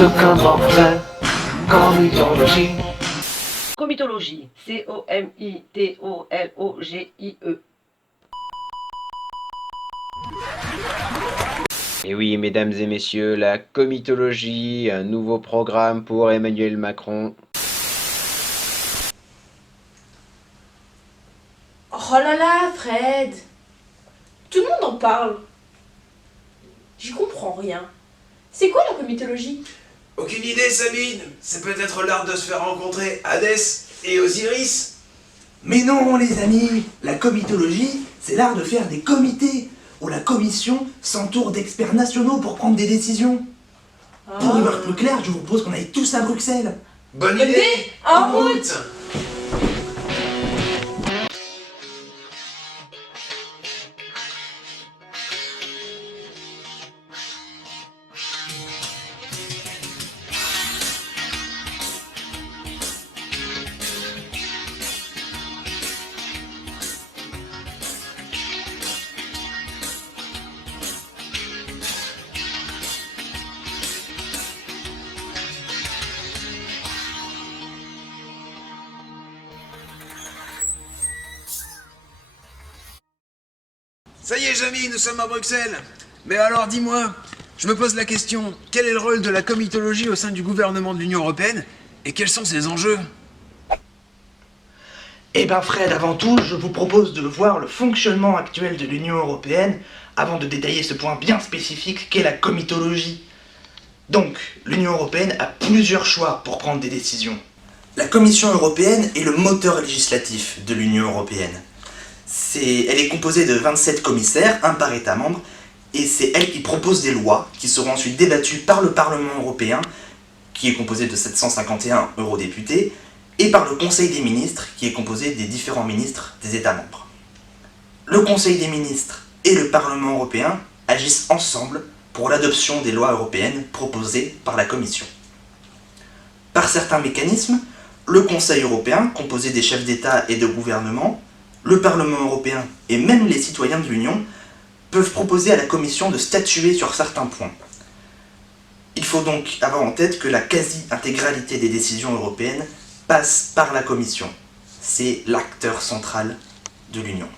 ce qu'un mortel. Comitologie. Comitologie, C-O-M-I-T-O-L-O-G-I-E. Et oui, mesdames et messieurs, la comitologie, un nouveau programme pour Emmanuel Macron. Oh là là, Fred! Tout le monde en parle. J'y comprends rien. C'est quoi la comitologie? Aucune idée, Sabine. C'est peut-être l'art de se faire rencontrer Hadès et Osiris. Mais non, les amis, la comitologie, c'est l'art de faire des comités, où la commission s'entoure d'experts nationaux pour prendre des décisions. Pour y voir plus clair, je vous propose qu'on aille tous à Bruxelles. Bonne idée. En route. Ça y est, Jamy, nous sommes à Bruxelles. Mais alors, dis-moi, je me pose la question, quel est le rôle de la comitologie au sein du gouvernement de l'Union Européenne et quels sont ses enjeux? Eh ben Fred, avant tout, je vous propose de voir le fonctionnement actuel de l'Union Européenne avant de détailler ce point bien spécifique qu'est la comitologie. Donc, l'Union Européenne a plusieurs choix pour prendre des décisions. La Commission européenne est le moteur législatif de l'Union européenne. Elle est composée de 27 commissaires, un par État membre, et c'est elle qui propose des lois qui seront ensuite débattues par le Parlement européen, qui est composé de 751 eurodéputés, et par le Conseil des ministres, qui est composé des différents ministres des États membres. Le Conseil des ministres et le Parlement européen agissent ensemble pour l'adoption des lois européennes proposées par la Commission. Par certains mécanismes, le Conseil européen, composé des chefs d'État et de gouvernement, le Parlement européen et même les citoyens de l'Union peuvent proposer à la Commission de statuer sur certains points. Il faut donc avoir en tête que la quasi-intégralité des décisions européennes passe par la Commission. C'est l'acteur central de l'Union.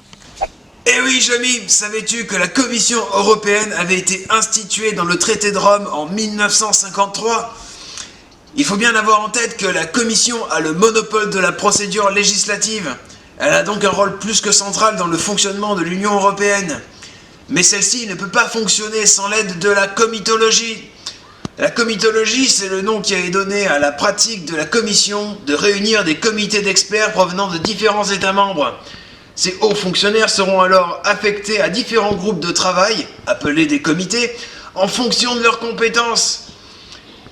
Eh oui, Jamy, savais-tu que la Commission européenne avait été instituée dans le traité de Rome en 1953 ? Il faut bien avoir en tête que la Commission a le monopole de la procédure législative. Elle a donc un rôle plus que central dans le fonctionnement de l'Union européenne. Mais celle-ci ne peut pas fonctionner sans l'aide de la comitologie. La comitologie, c'est le nom qui est donné à la pratique de la Commission de réunir des comités d'experts provenant de différents États membres. Ces hauts fonctionnaires seront alors affectés à différents groupes de travail, appelés des comités, en fonction de leurs compétences.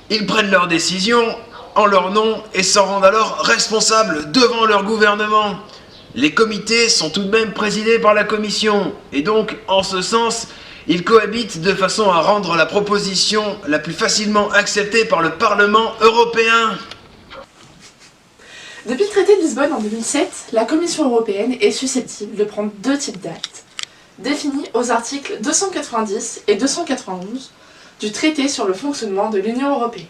Ils prennent leurs décisions en leur nom et s'en rendent alors responsables devant leur gouvernement. Les comités sont tout de même présidés par la Commission, et donc, en ce sens, ils cohabitent de façon à rendre la proposition la plus facilement acceptée par le Parlement européen. Depuis le traité de Lisbonne en 2007, la Commission européenne est susceptible de prendre deux types d'actes, définis aux articles 290 et 291 du traité sur le fonctionnement de l'Union européenne.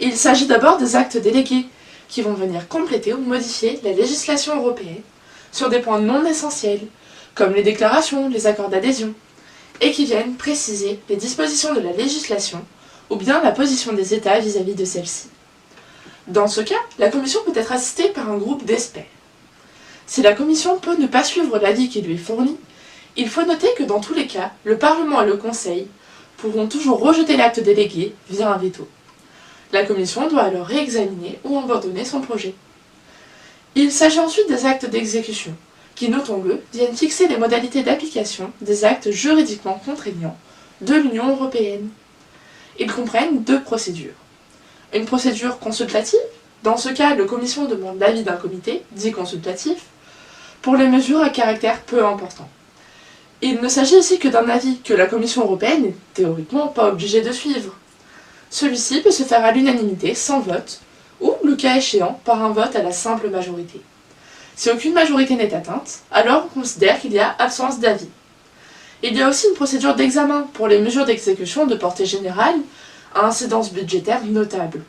Il s'agit d'abord des actes délégués, qui vont venir compléter ou modifier la législation européenne sur des points non essentiels, comme les déclarations, les accords d'adhésion, et qui viennent préciser les dispositions de la législation ou bien la position des États vis-à-vis de celle-ci. Dans ce cas, la Commission peut être assistée par un groupe d'experts. Si la Commission peut ne pas suivre l'avis qui lui est fourni, il faut noter que dans tous les cas, le Parlement et le Conseil pourront toujours rejeter l'acte délégué via un veto. La Commission doit alors réexaminer ou abandonner son projet. Il s'agit ensuite des actes d'exécution, qui, notons-le, viennent fixer les modalités d'application des actes juridiquement contraignants de l'Union européenne. Ils comprennent deux procédures. Une procédure consultative, dans ce cas, la Commission demande l'avis d'un comité, dit consultatif, pour les mesures à caractère peu important. Il ne s'agit ici que d'un avis que la Commission européenne n'est théoriquement pas obligée de suivre. Celui-ci peut se faire à l'unanimité, sans vote, ou, le cas échéant, par un vote à la simple majorité. Si aucune majorité n'est atteinte, alors on considère qu'il y a absence d'avis. Il y a aussi une procédure d'examen pour les mesures d'exécution de portée générale, à incidence budgétaire notable.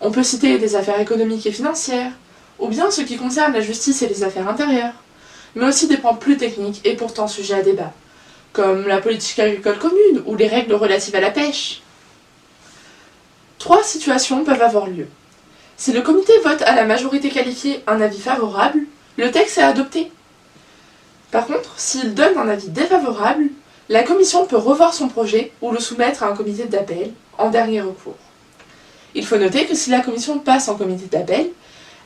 On peut citer les affaires économiques et financières, ou bien ce qui concerne la justice et les affaires intérieures, mais aussi des points plus techniques et pourtant sujets à débat, comme la politique agricole commune ou les règles relatives à la pêche. 3 situations peuvent avoir lieu. Si le comité vote à la majorité qualifiée un avis favorable, le texte est adopté. Par contre, s'il donne un avis défavorable, la commission peut revoir son projet ou le soumettre à un comité d'appel en dernier recours. Il faut noter que si la commission passe en comité d'appel,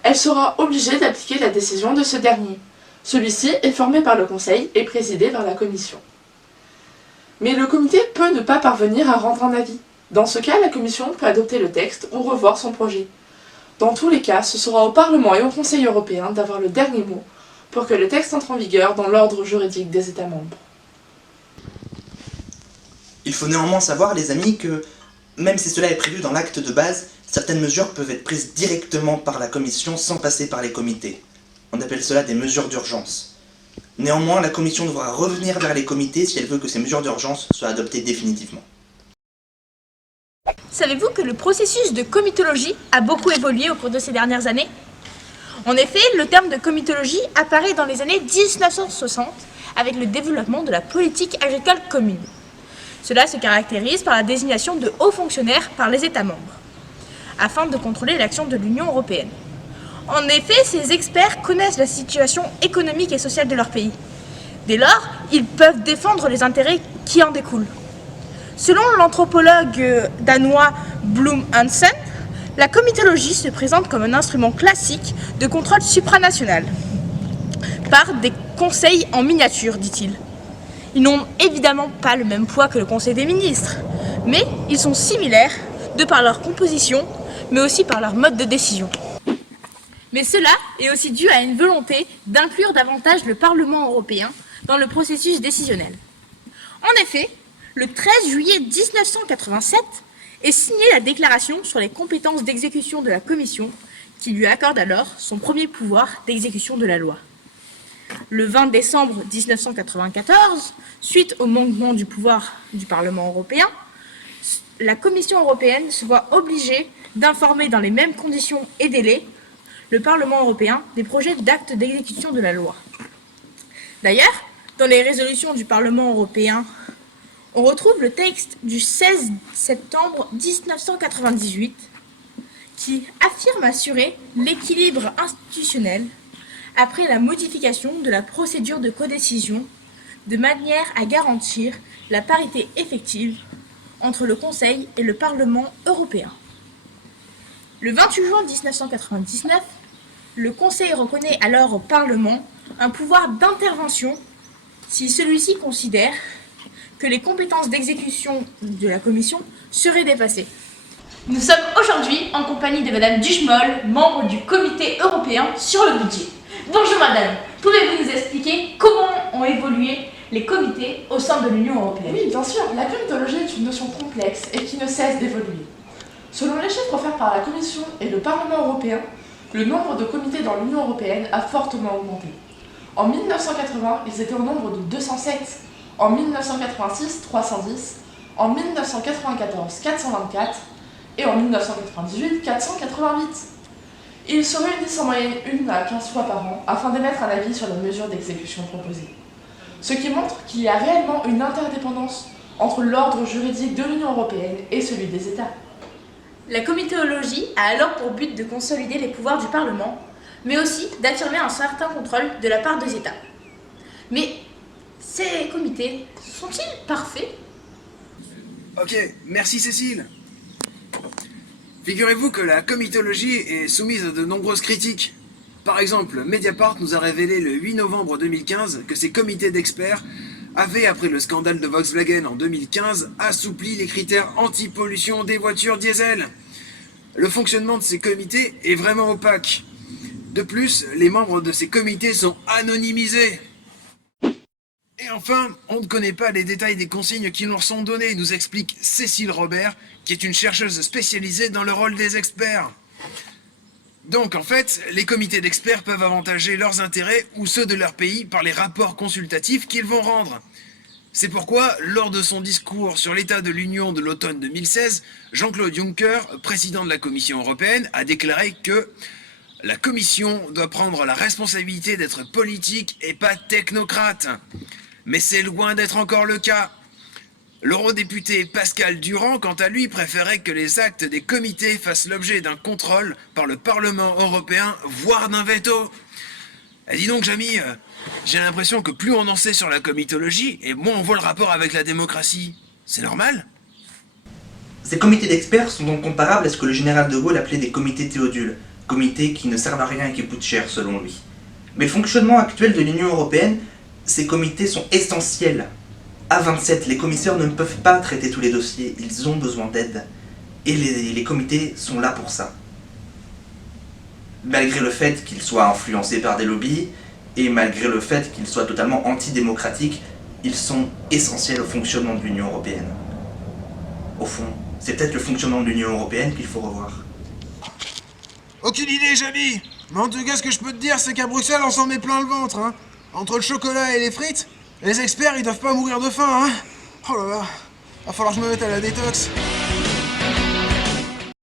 elle sera obligée d'appliquer la décision de ce dernier. Celui-ci est formé par le conseil et présidé par la commission. Mais le comité peut ne pas parvenir à rendre un avis. Dans ce cas, la commission peut adopter le texte ou revoir son projet. Dans tous les cas, ce sera au Parlement et au Conseil européen d'avoir le dernier mot pour que le texte entre en vigueur dans l'ordre juridique des États membres. Il faut néanmoins savoir, les amis, que même si cela est prévu dans l'acte de base, certaines mesures peuvent être prises directement par la Commission sans passer par les comités. On appelle cela des mesures d'urgence. Néanmoins, la Commission devra revenir vers les comités si elle veut que ces mesures d'urgence soient adoptées définitivement. Savez-vous que le processus de comitologie a beaucoup évolué au cours de ces dernières années ? En effet, le terme de comitologie apparaît dans les années 1960 avec le développement de la politique agricole commune. Cela se caractérise par la désignation de hauts fonctionnaires par les États membres, afin de contrôler l'action de l'Union européenne. En effet, ces experts connaissent la situation économique et sociale de leur pays. Dès lors, ils peuvent défendre les intérêts qui en découlent. Selon l'anthropologue danois Blum Hansen, la comitologie se présente comme un instrument classique de contrôle supranational, par des conseils en miniature, dit-il. Ils n'ont évidemment pas le même poids que le Conseil des ministres, mais ils sont similaires de par leur composition, mais aussi par leur mode de décision. Mais cela est aussi dû à une volonté d'inclure davantage le Parlement européen dans le processus décisionnel. En effet, le 13 juillet 1987 est signée la déclaration sur les compétences d'exécution de la Commission qui lui accorde alors son premier pouvoir d'exécution de la loi. Le 20 décembre 1994, suite au manquement du pouvoir du Parlement européen, la Commission européenne se voit obligée d'informer dans les mêmes conditions et délais le Parlement européen des projets d'actes d'exécution de la loi. D'ailleurs, dans les résolutions du Parlement européen, on retrouve le texte du 16 septembre 1998 qui affirme assurer l'équilibre institutionnel après la modification de la procédure de codécision de manière à garantir la parité effective entre le Conseil et le Parlement européen. Le 28 juin 1999, le Conseil reconnaît alors au Parlement un pouvoir d'intervention si celui-ci considère que les compétences d'exécution de la Commission seraient dépassées. Nous sommes aujourd'hui en compagnie de Madame Duchemol, membre du Comité européen sur le budget. Bonjour Madame, pouvez-vous nous expliquer comment ont évolué les comités au sein de l'Union européenne? Oui, bien sûr, la comitologie est une notion complexe et qui ne cesse d'évoluer. Selon les chiffres offerts par la Commission et le Parlement européen, le nombre de comités dans l'Union européenne a fortement augmenté. En 1980, ils étaient au nombre de 207, en 1986, 310, en 1994, 424 et en 1998, 488. Ils se réunissent en moyenne 1 à 15 fois par an afin d'émettre un avis sur les mesures d'exécution proposées. Ce qui montre qu'il y a réellement une interdépendance entre l'ordre juridique de l'Union européenne et celui des États. La comitologie a alors pour but de consolider les pouvoirs du Parlement, mais aussi d'affirmer un certain contrôle de la part des États. Mais ces comités sont-ils parfaits? Ok, merci Cécile. Figurez-vous que la comitologie est soumise à de nombreuses critiques. Par exemple, Mediapart nous a révélé le 8 novembre 2015 que ces comités d'experts avaient, après le scandale de Volkswagen en 2015, assoupli les critères anti-pollution des voitures diesel. Le fonctionnement de ces comités est vraiment opaque. De plus, les membres de ces comités sont anonymisés. Et enfin, on ne connaît pas les détails des consignes qui leur sont données, nous explique Cécile Robert, qui est une chercheuse spécialisée dans le rôle des experts. Donc en fait, les comités d'experts peuvent avantager leurs intérêts ou ceux de leur pays par les rapports consultatifs qu'ils vont rendre. C'est pourquoi, lors de son discours sur l'état de l'Union de l'automne 2016, Jean-Claude Juncker, président de la Commission européenne, a déclaré que la Commission doit prendre la responsabilité d'être politique et pas technocrate. Mais c'est loin d'être encore le cas. L'eurodéputé Pascal Durand, quant à lui, préférait que les actes des comités fassent l'objet d'un contrôle par le Parlement européen, voire d'un veto. Eh, dis donc, Jamy, j'ai l'impression que plus on en sait sur la comitologie, et moins on voit le rapport avec la démocratie. C'est normal ? Ces comités d'experts sont donc comparables à ce que le général de Gaulle appelait des comités Théodules, comités qui ne servent à rien et qui coûtent cher selon lui. Mais le fonctionnement actuel de l'Union européenne, ces comités sont essentiels. À 27, les commissaires ne peuvent pas traiter tous les dossiers, ils ont besoin d'aide. Et les comités sont là pour ça. Malgré le fait qu'ils soient influencés par des lobbies, et malgré le fait qu'ils soient totalement antidémocratiques, ils sont essentiels au fonctionnement de l'Union européenne. Au fond, c'est peut-être le fonctionnement de l'Union européenne qu'il faut revoir. Aucune idée, Jamy. Mais en tout cas, ce que je peux te dire, c'est qu'à Bruxelles, on s'en met plein le ventre, hein. Entre le chocolat et les frites, les experts, ils doivent pas mourir de faim, hein. Oh là là, va falloir que je me mette à la détox.